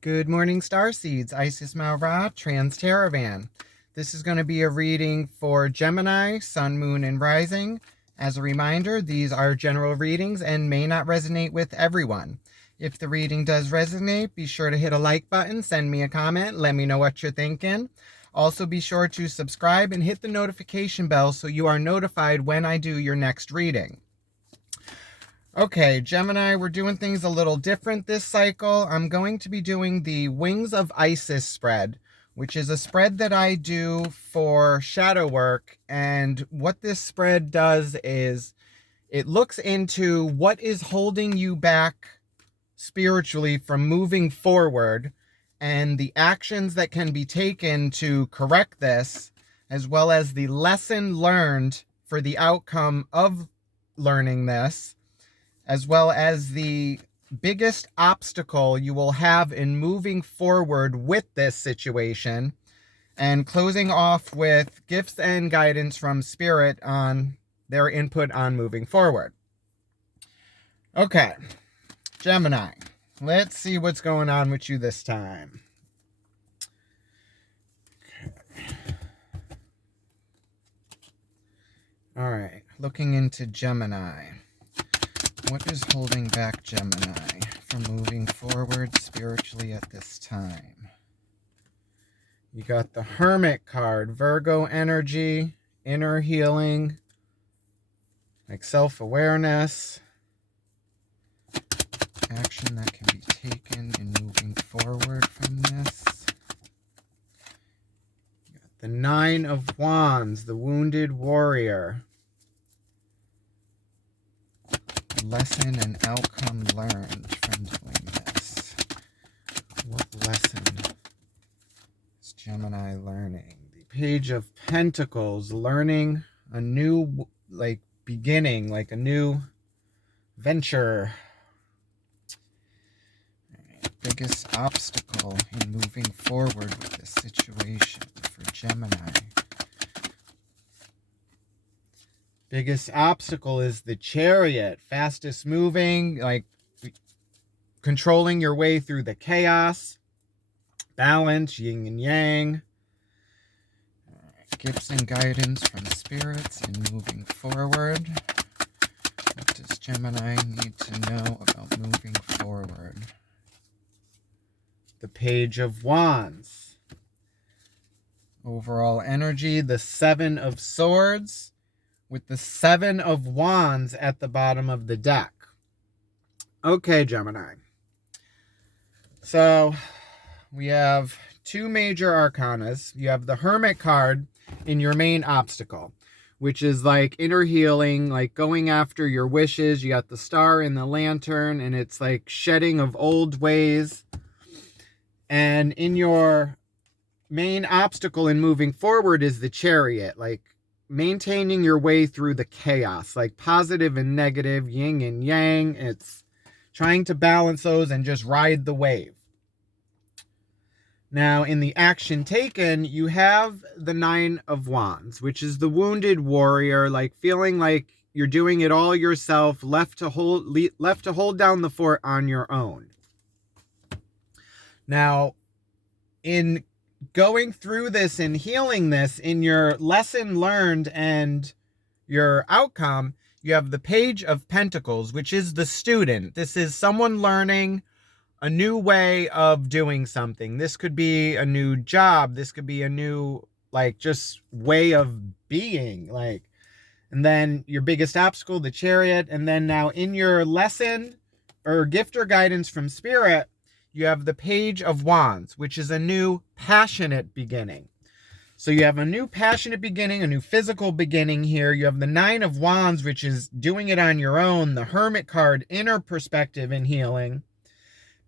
Good morning, Starseeds. Isis Maura, Trans-Teravan. This is going to be a reading for Gemini, Sun, Moon, and Rising. As a reminder, these are general readings and may not resonate with everyone. If the reading does resonate, be sure to hit a like button, send me a comment, let me know what you're thinking. Also, be sure to subscribe and hit the notification bell so you are notified when I do your next reading. Okay, Gemini, we're doing things a little different this cycle. I'm going to be doing the Wings of Isis spread, which is a spread that I do for shadow work. And what this spread does is it looks into what is holding you back spiritually from moving forward and the actions that can be taken to correct this, as well as the lesson learned for the outcome of learning this, as well as the biggest obstacle you will have in moving forward with this situation, and closing off with gifts and guidance from Spirit on their input on moving forward. Okay, Gemini, let's see what's going on with you this time. Okay. All right, looking into Gemini. What is holding back Gemini from moving forward spiritually at this time? You got the Hermit card, Virgo energy, inner healing, like self-awareness, action that can be taken in moving forward from this. You got the Nine of Wands, the wounded warrior. Lesson and outcome learned from doing this. What lesson is Gemini learning? The Page of Pentacles, learning a new, beginning, like a new venture. Biggest obstacle in moving forward with this situation for Gemini. Biggest obstacle is the Chariot, fastest moving, like controlling your way through the chaos, balance, yin and yang. Gifts and guidance from spirits in moving forward. What does Gemini need to know about moving forward? The Page of Wands. Overall energy, the Seven of Swords, with the Seven of Wands at the bottom of the deck. Okay, Gemini. So we have two major arcanas. You have the Hermit card in your main obstacle, which is like inner healing, like going after your wishes. You got the Star in the Lantern, and it's like shedding of old ways. And in your main obstacle in moving forward is the Chariot, like maintaining your way through the chaos, like positive and negative, yin and yang. It's trying to balance those and just ride the wave. Now, in the action taken, you have the Nine of Wands, which is the wounded warrior, like feeling like you're doing it all yourself, left to hold down the fort on your own. Now, in going through this and healing this, in your lesson learned and your outcome, you have the Page of Pentacles, which is the student. This is someone learning a new way of doing something. This could be a new job. This could be a new, just way of being. And then your biggest obstacle, the Chariot. And then now in your lesson or gift or guidance from Spirit, you have the Page of Wands, which is a new passionate beginning. So you have a new passionate beginning, a new physical beginning here. You have the Nine of Wands, which is doing it on your own. The Hermit card, inner perspective and healing.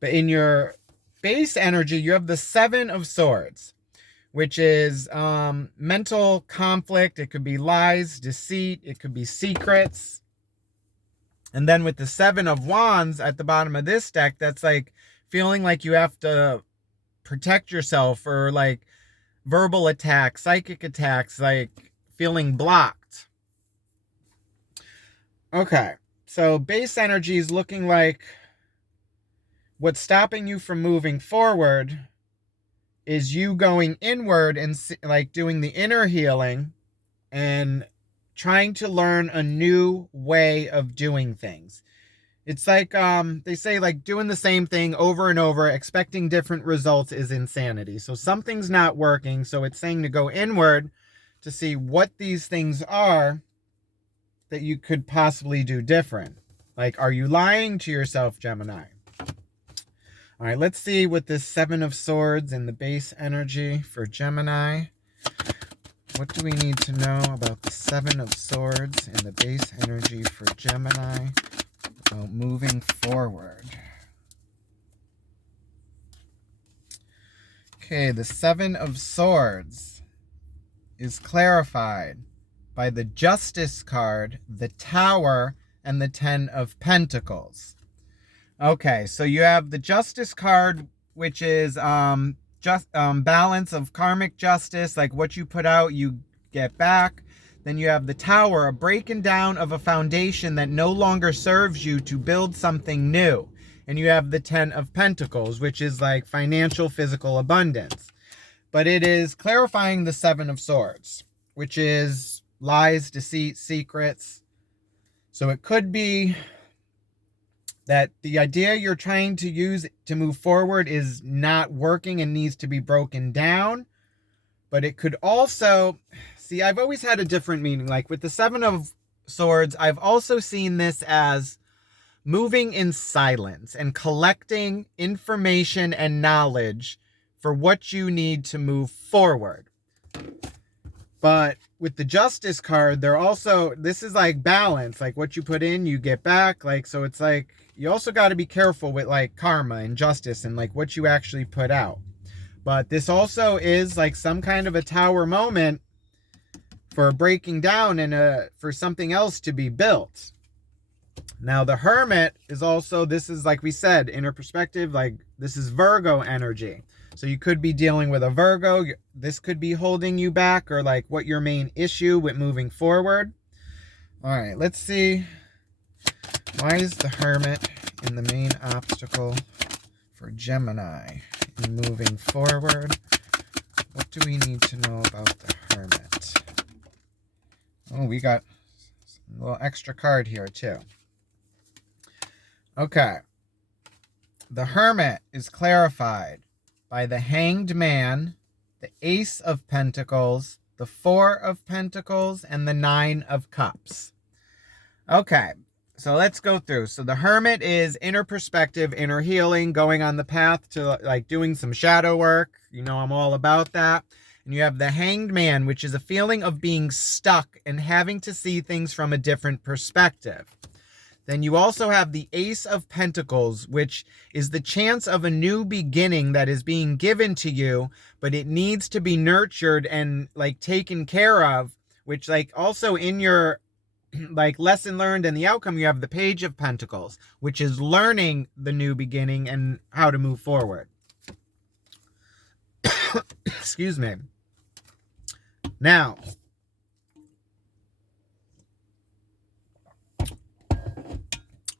But in your base energy, you have the Seven of Swords, which is mental conflict. It could be lies, deceit. It could be secrets. And then with the Seven of Wands at the bottom of this deck, that's like feeling like you have to protect yourself, or like verbal attacks, psychic attacks, like feeling blocked. Okay, so base energy is looking like what's stopping you from moving forward is you going inward and like doing the inner healing and trying to learn a new way of doing things. It's like they say, like, doing the same thing over and over, expecting different results is insanity. So something's not working. So it's saying to go inward to see what these things are that you could possibly do different. Like, are you lying to yourself, Gemini? All right, let's see what this Seven of Swords and the base energy for Gemini. What do we need to know about the Seven of Swords and the base energy for Gemini about moving forward? Okay, the Seven of Swords is clarified by the Justice card, the Tower, and the Ten of Pentacles. Okay, so you have the Justice card, which is balance of karmic justice, like what you put out, you get back. Then you have the Tower, a breaking down of a foundation that no longer serves you to build something new. And you have the Ten of Pentacles, which is like financial, physical abundance. But it is clarifying the Seven of Swords, which is lies, deceit, secrets. So it could be that the idea you're trying to use to move forward is not working and needs to be broken down. But it could also, see, I've always had a different meaning. Like with the Seven of Swords, I've also seen this as moving in silence and collecting information and knowledge for what you need to move forward. But with the Justice card, they're also, this is like balance, like what you put in, you get back. Like, so it's like, you also got to be careful with like karma and justice and like what you actually put out. But this also is like some kind of a tower moment for breaking down and for something else to be built. Now the Hermit is also, this is like we said, inner perspective, like this is Virgo energy. So you could be dealing with a Virgo. This could be holding you back, or like what your main issue with moving forward. All right, let's see. Why is the Hermit in the main obstacle for Gemini in moving forward? What do we need to know about the Hermit? Oh, we got a little extra card here too. Okay. The Hermit is clarified by the Hanged Man, the Ace of Pentacles, the Four of Pentacles, and the Nine of Cups. Okay, so let's go through. So the Hermit is inner perspective, inner healing, going on the path to like doing some shadow work. You know, I'm all about that. And you have the Hanged Man, which is a feeling of being stuck and having to see things from a different perspective. Then you also have the Ace of Pentacles, which is the chance of a new beginning that is being given to you, but it needs to be nurtured and like taken care of, which like also in your like lesson learned and the outcome, you have the Page of Pentacles, which is learning the new beginning and how to move forward. Excuse me. Now,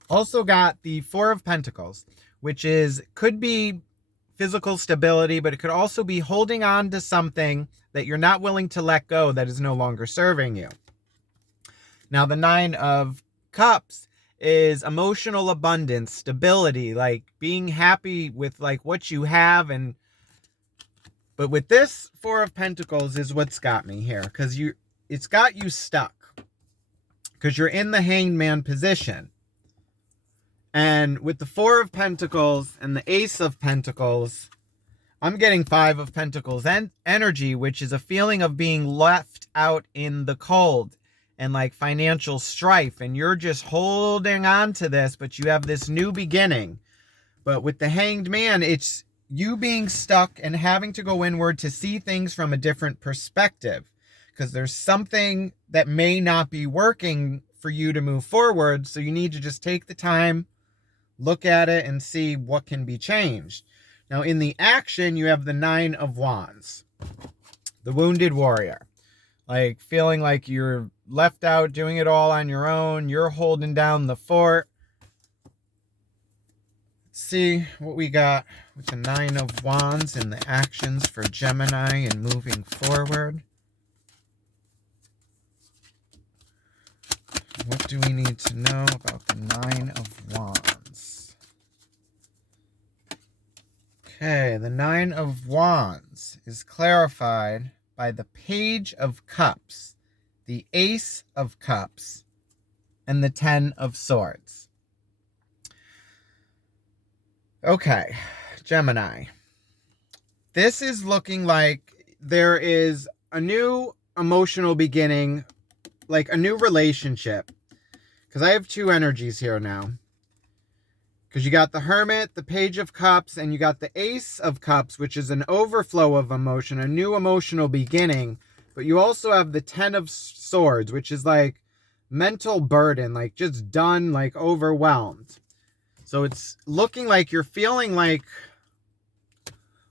also got the Four of Pentacles, which is could be physical stability, but it could also be holding on to something that you're not willing to let go that is no longer serving you. Now, the Nine of Cups is emotional abundance, stability, like being happy with like what you have. But with this Four of Pentacles is what's got me here, because it's got you stuck because you're in the Hanged Man position. And with the Four of Pentacles and the Ace of Pentacles, I'm getting Five of Pentacles and energy, which is a feeling of being left out in the cold and like financial strife. And you're just holding on to this, but you have this new beginning. But with the Hanged Man, it's you being stuck and having to go inward to see things from a different perspective, because there's something that may not be working for you to move forward. So you need to just take the time, look at it, and see what can be changed. Now, in the action, you have the Nine of Wands, the Wounded Warrior. Like, feeling like you're left out, doing it all on your own. You're holding down the fort. see what we got with the Nine of Wands and the actions for Gemini and moving forward. What do we need to know about the Nine of Wands? Okay, the Nine of Wands is clarified by the Page of Cups, the Ace of Cups, and the Ten of Swords. Okay, Gemini. This is looking like there is a new emotional beginning, like a new relationship. Because I have two energies here now. Because you got the Hermit, the Page of Cups, and you got the Ace of Cups, which is an overflow of emotion, a new emotional beginning. But you also have the Ten of Swords, which is like mental burden, like just done, like overwhelmed. So it's looking like you're feeling like,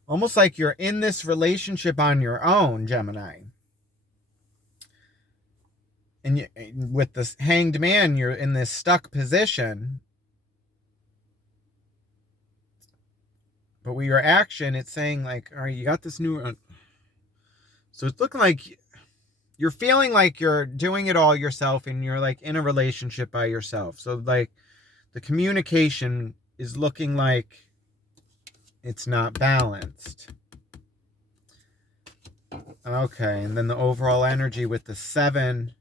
almost like you're in this relationship on your own, Gemini. And with this Hanged Man, you're in this stuck position. But with your action, it's saying like, all right, you got this new... So it's looking like you're feeling like you're doing it all yourself and you're like in a relationship by yourself. So like the communication is looking like it's not balanced. Okay, and then the overall energy with the Seven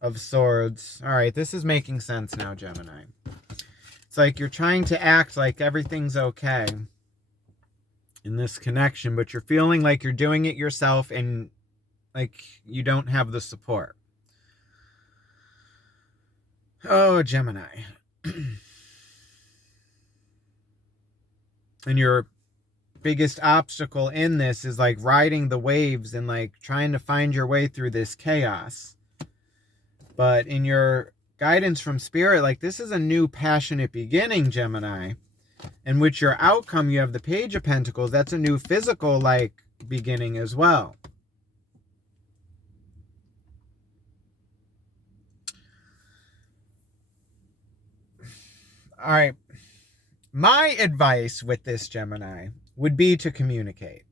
of Swords. All right, this is making sense now, Gemini. It's like you're trying to act like everything's okay in this connection, but you're feeling like you're doing it yourself and like you don't have the support. Oh, Gemini. And your biggest obstacle in this is like riding the waves and like trying to find your way through this chaos. But in your guidance from Spirit, like this is a new passionate beginning, Gemini. In which your outcome, you have the Page of Pentacles. That's a new physical like beginning as well. All right. My advice with this, Gemini, would be to communicate.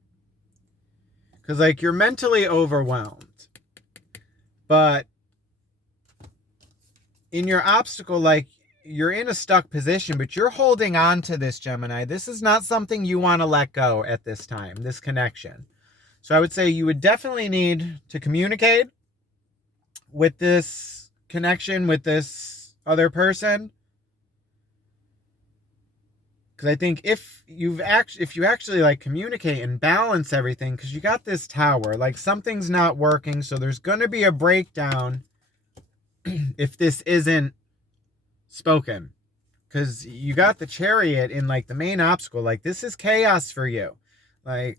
Because, like, you're mentally overwhelmed. But in your obstacle, like, you're in a stuck position, but you're holding on to this, Gemini. This is not something you want to let go at this time, this connection. So I would say you would definitely need to communicate with this connection, with this other person. Because I think if you actually like communicate and balance everything, because you got this Tower, like something's not working, so there's going to be a breakdown if this isn't spoken. Because you got the Chariot in like the main obstacle, like this is chaos for you. Like,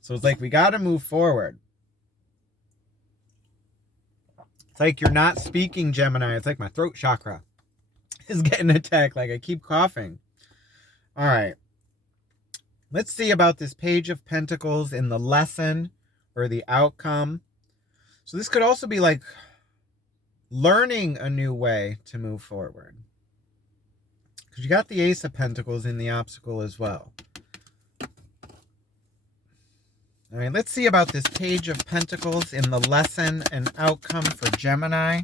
so it's like we got to move forward. It's like you're not speaking, Gemini. It's like my throat chakra is getting attacked. Like I keep coughing. All right. Let's see about this Page of Pentacles in the lesson or the outcome. So this could also be like learning a new way to move forward. Because you got the Ace of Pentacles in the obstacle as well. All right, let's see about this Page of Pentacles in the lesson and outcome for Gemini.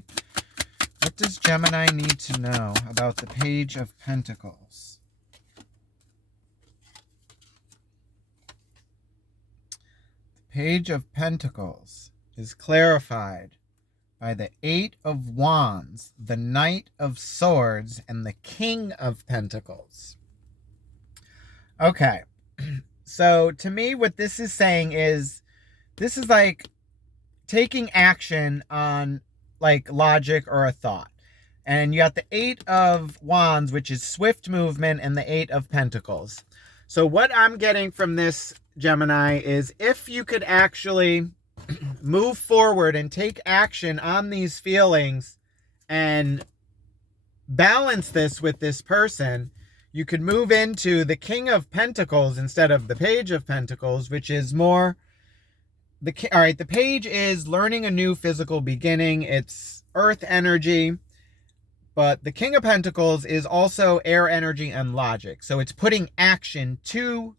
What does Gemini need to know about the Page of Pentacles? The Page of Pentacles is clarified by the Eight of Wands, the Knight of Swords, and the King of Pentacles. Okay, so to me what this is saying is, this is like taking action on like logic or a thought. And you got the Eight of Wands, which is swift movement, and the Eight of Pentacles. So what I'm getting from this, Gemini, is if you could actually move forward and take action on these feelings and balance this with this person, you could move into the King of Pentacles instead of the Page of Pentacles, which is more... All right, the Page is learning a new physical beginning. It's earth energy. But the King of Pentacles is also air energy and logic. So it's putting action to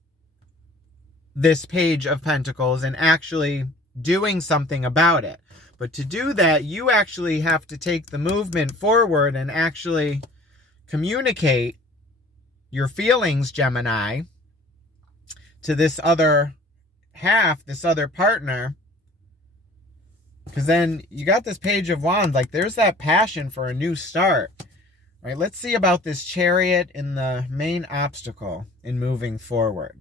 this Page of Pentacles and actually doing something about it. But to do that, you actually have to take the movement forward and actually communicate your feelings, Gemini, to this other half, this other partner. Because then you got this Page of Wands, like there's that passion for a new start. All right, let's see about this Chariot in the main obstacle in moving forward.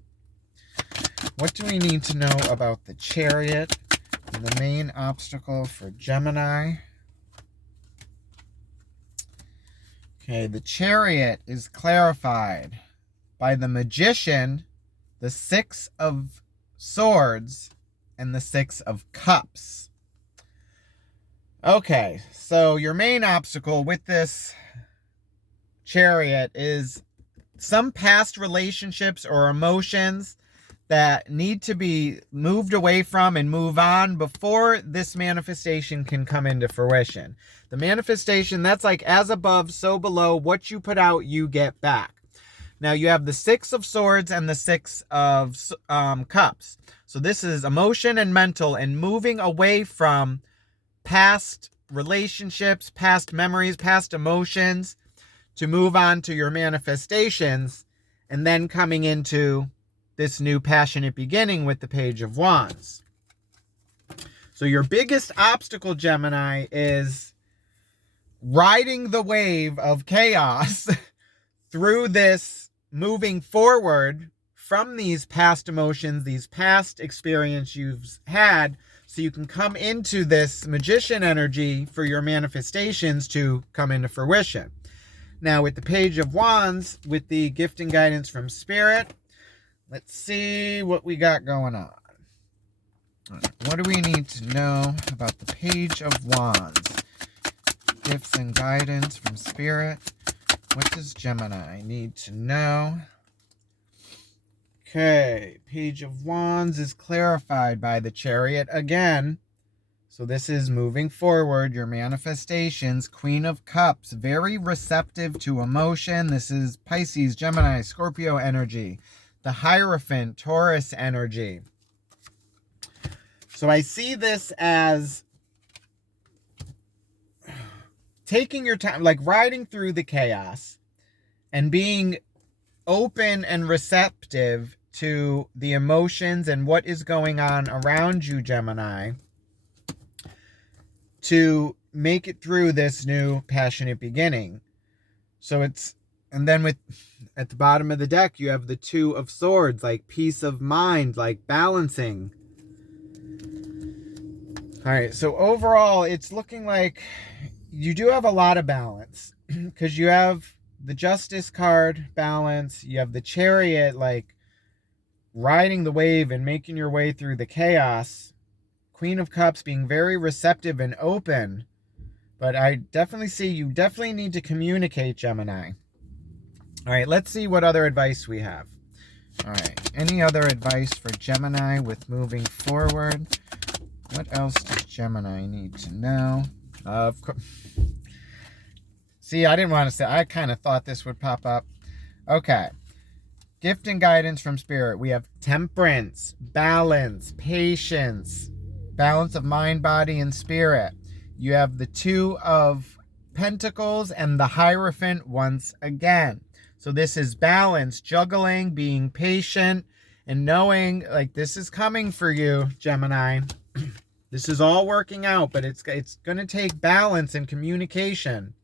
What do we need to know about the Chariot and the main obstacle for Gemini? Okay, the Chariot is clarified by the Magician, the Six of Swords, and the Six of Cups. Okay, so your main obstacle with this Chariot is some past relationships or emotions that need to be moved away from and move on before this manifestation can come into fruition. The manifestation, that's like as above, so below. What you put out, you get back. Now you have the Six of Swords and the Six of Cups. So this is emotion and mental and moving away from past relationships, past memories, past emotions to move on to your manifestations, and then coming into this new passionate beginning with the Page of Wands. So your biggest obstacle, Gemini, is riding the wave of chaos through this moving forward from these past emotions, these past experiences you've had, so you can come into this Magician energy for your manifestations to come into fruition. Now with the Page of Wands, with the gift and guidance from Spirit, let's see what we got going on. What do we need to know about the Page of Wands? Gifts and guidance from Spirit. What does Gemini need to know? Okay, Page of Wands is clarified by the Chariot again. So this is moving forward, your manifestations. Queen of Cups, very receptive to emotion. This is Pisces, Gemini, Scorpio energy. The Hierophant, Taurus energy. So I see this as taking your time, like riding through the chaos and being open and receptive to the emotions and what is going on around you, Gemini, to make it through this new passionate beginning. So it's, and then with, at the bottom of the deck, you have the Two of Swords, like peace of mind, like balancing. All right, so overall, it's looking like you do have a lot of balance because you have the Justice card, balance. You have the Chariot, like riding the wave and making your way through the chaos. Queen of Cups being very receptive and open. But I definitely see you definitely need to communicate, Gemini. All right, let's see what other advice we have. All right, any other advice for Gemini with moving forward? What else does Gemini need to know? Of course. See, I didn't want to say, I kind of thought this would pop up. Okay. Gift and guidance from Spirit. We have temperance, balance, patience, balance of mind, body, and spirit. You have the Two of Pentacles and the Hierophant once again. So this is balance, juggling, being patient, and knowing like this is coming for you, Gemini. This is all working out, but it's going to take balance and communication.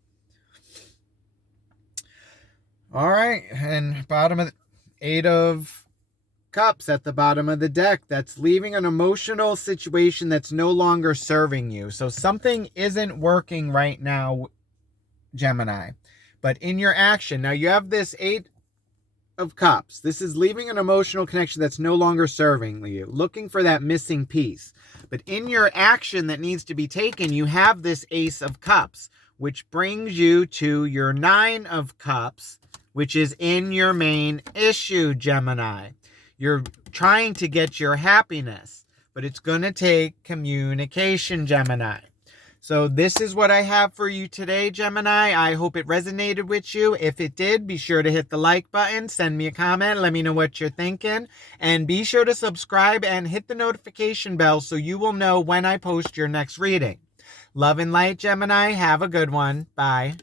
All right, and bottom of the Eight of Cups at the bottom of the deck. That's leaving an emotional situation that's no longer serving you. So something isn't working right now, Gemini. But in your action, now you have this Eight of Cups. This is leaving an emotional connection that's no longer serving you, looking for that missing piece. But in your action that needs to be taken, you have this Ace of Cups, which brings you to your Nine of Cups, which is in your main issue, Gemini. You're trying to get your happiness, but it's going to take communication, Gemini. So this is what I have for you today, Gemini. I hope it resonated with you. If it did, be sure to hit the like button, send me a comment, let me know what you're thinking, and be sure to subscribe and hit the notification bell so you will know when I post your next reading. Love and light, Gemini. Have a good one. Bye.